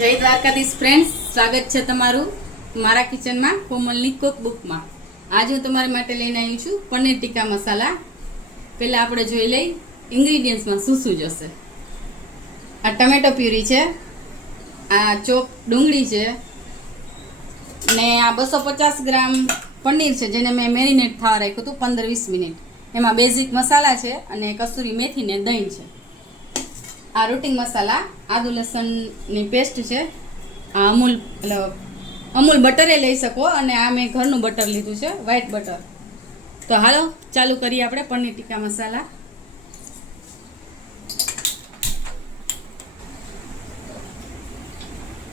જય દ્વારકાધીશ ફ્રેન્ડ્સ, સ્વાગત છે તમારું મારા કિચનમાં કોમલની કુકબુકમાં. આજે હું તમારા માટે લઈને આવી છું પનીર ટીકા મસાલા. પહેલાં આપણે જોઈ લઈ ઇન્ગ્રીડિયન્ટ્સમાં શું શું જશે. આ ટમેટો પ્યુરી છે, આ ચોપ ડુંગળી છે, ને આ 250 ગ્રામ પનીર છે જેને મેં મેરિનેટ થવા રાખ્યું હતું 15-20 મિનિટ. એમાં બેઝિક મસાલા છે અને કસૂરી મેથી ને દહીં છે. આ રૂટિંગ મસાલા, આદુ લસણની પેસ્ટ છે, આ અમૂલ બટરે લઈ શકો અને આ મેં ઘરનું બટર લીધું છે, વ્હાઈટ બટર. તો હાલો ચાલુ કરીએ આપણે પનીર ટીકા મસાલા.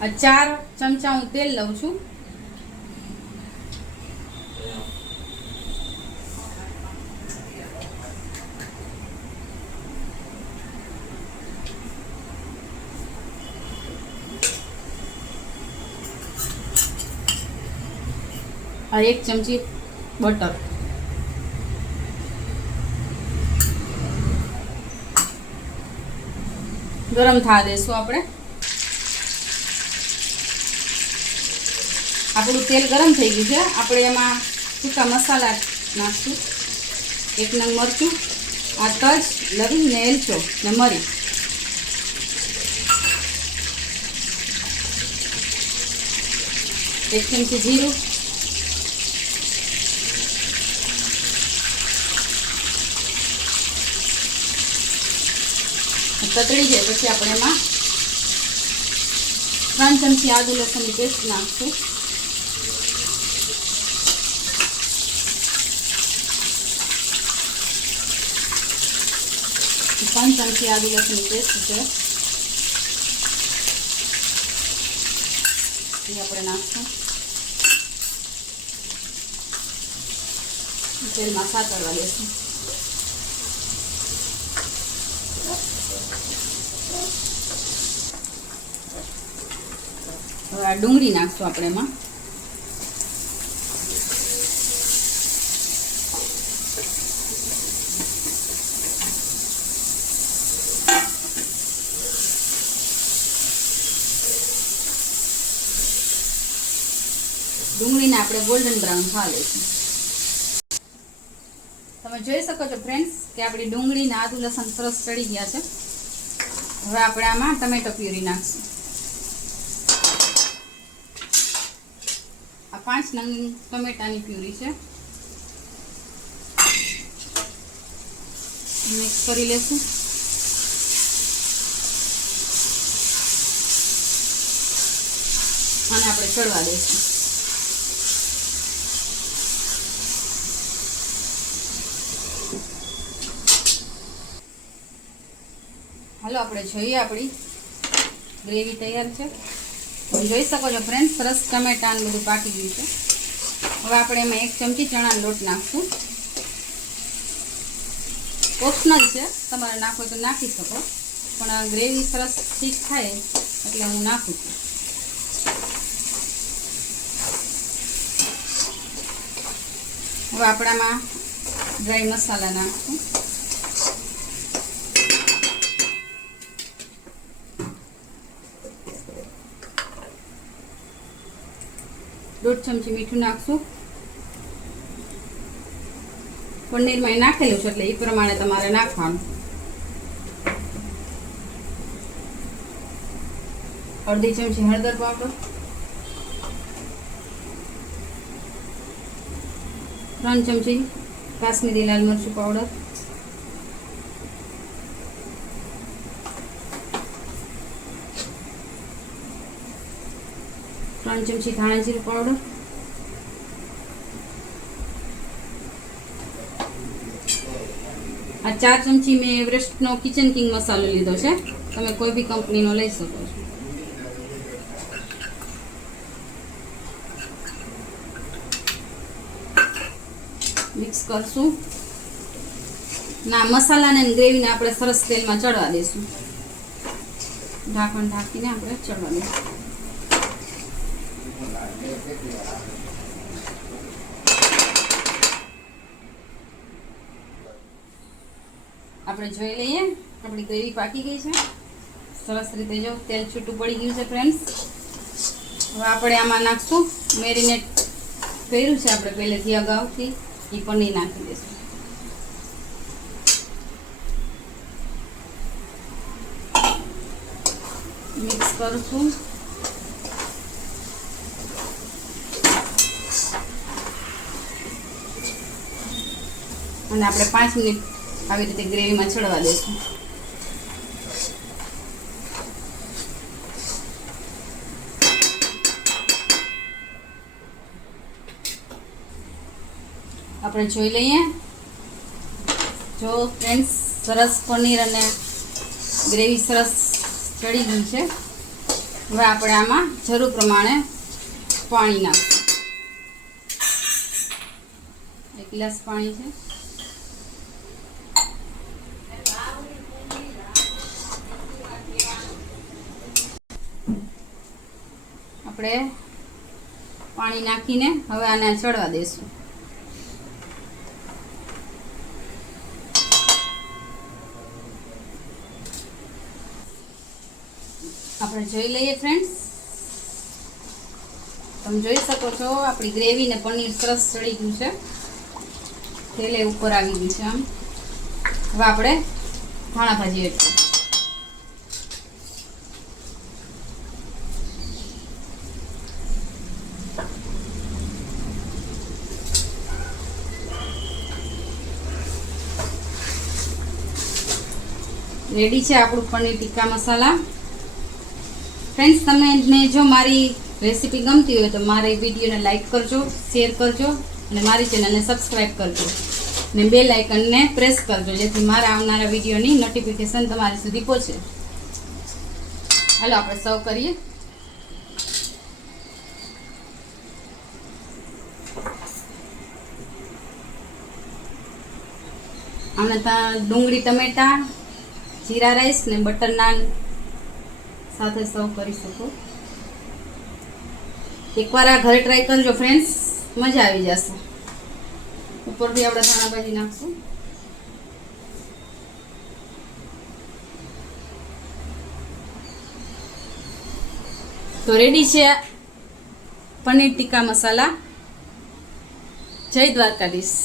આ 4 ચમચા હું તેલ લઉં છું. આ 1 ચમચી બટર. ગરમ થવા દેશું આપણે. આપણું તેલ ગરમ થઈ ગયું છે. આપણે એમાં સૂકા મસાલા નાખશું. 1 નંગ મરચું, આ તજ, લવિંગ ને એલચો ને મરી. એક ચમચી જીરું, તતડી જાય પછી આપણે એમાં 3 ચમચી આદુ લસણની પેસ્ટ નાખશું. પાંચ ચમચી આદુ લસણની પેસ્ટ છે એ આપણે નાખશું. તેલમાં સાતળવા દેશું. હવે આ ડુંગળી નાખશું આપણે એમાં. ડુંગળીને આપણે ગોલ્ડન બ્રાઉન થવા દઈશું. તમે જોઈ શકો છો ફ્રેન્ડ્સ કે આપણી ડુંગળી ને આદુ લસણ સરસ ચડી ગયા છે. હવે આપણે આમાં ટમેટો પ્યુરી નાખશું. આ 5 નંગ ટમેટાની પ્યુરી છે. મિક્સ કરી લેશું. અને આપણે ચડવા દઈશું. હાલો આપણે જોઈએ, આપણી ગ્રેવી તૈયાર છે. તમે જોઈ શકો છો ફ્રેન્ડ, સરસ ટમેટા ને બધું પાકી ગયું છે. હવે આપણે એમાં 1 ચમચી ચણાનો લોટ નાખશું. ઓપ્શનલ છે, તમારે નાખવો તો નાખી શકો, પણ ગ્રેવી સરસ ઠીક થાય એટલે હું નાખું છું. હવે આપણામાં ડ્રાય મસાલા નાખશું. 1 ચમચી મીઠું નાખશું. પનીરમાં નાખેલું છે એટલે એ પ્રમાણે તમારે નાખવાનું. અડધી ચમચી હળદર પાવડર, 3 ચમચી કાશ્મીરી લાલ મરચું પાવડર, 3 ચમચી ધાણા જીરું પાવડર, આ 4 ચમચી મેં એવરેસ્ટનો કિચન કિંગ મસાલો લીધો છે. તમે કોઈ બી કંપનીનો લઈ શકો છો. મિક્સ કરશું. ના મસાલાને ગ્રેવીને આપણે સરસ તેલમાં ચડવા દઈશું. ઢાંકણ ઢાંકીને આપણે ચડવા દઈશું. આપણે જોઈ લઈએ આપણી ગ્રેવી પાકી ગઈ છે. સરસ રીતે જો તેલ છૂટું પડી ગયું છે ફ્રેન્ડ્સ. હવે આપણે આમાં નાખશું મેરિનેટ કર્યું છે આપણે પહેલેથી અગાઉથી, એ પનીર નાખી દઈશું. મિક્સ કરશું. અને આપણે 5 મિનિટ આવી રીતે ગ્રેવીમાં ચડવા દઈશું. આપણે જોઈ લઈએ. જો ફ્રેન્ડ્સ સરસ પનીર અને ગ્રેવી સરસ ચડી ગયું છે. હવે આપણે આમાં જરૂર પ્રમાણે પાણી નાખશું. 1 ગ્લાસ પાણી છે. આપણે પાણી નાખીને હવે આને ચડવા દઈશું. આપણે જોઈ લઈએ ફ્રેન્ડ્સ. તમે જોઈ શકો છો આપણી ગ્રેવી ને પનીર સરસ ચડી ગયું છે. તેલે ઉપર આવી ગયું છે આમ. હવે આપણે ધાણા ભાજી એડ કરીશું. રેડી છે આપણું પનીર ટિક્કા મસાલા. ફ્રેન્ડ્સ, તમને જો મારી રેસીપી ગમતી હોય તો મારી વિડીયોને લાઈક કરજો, શેર કરજો અને મારી ચેનલને સબસ્ક્રાઈબ કરજો ને બેલ આઇકનને પ્રેસ કરજો, જેથી મારા આવનારા વિડીયોની નોટિફિકેશન તમારી સુધી પહોંચે. હાલો આપણે સર્વ કરીએ. આમને ડુંગળી ટમેટા જીરા રાઈસ ને બટર નાન સાથે સર્વ કરી શકો. એકવાર આ ઘરે ટ્રાય કરજો ફ્રેન્ડ્સ, મજા આવી જશે. ઉપરથી આપણે ધાણા ભાજી નાખશું. તો રેડી છે પનીર ટિક્કા મસાલા. જય દ્વારકાધીશ.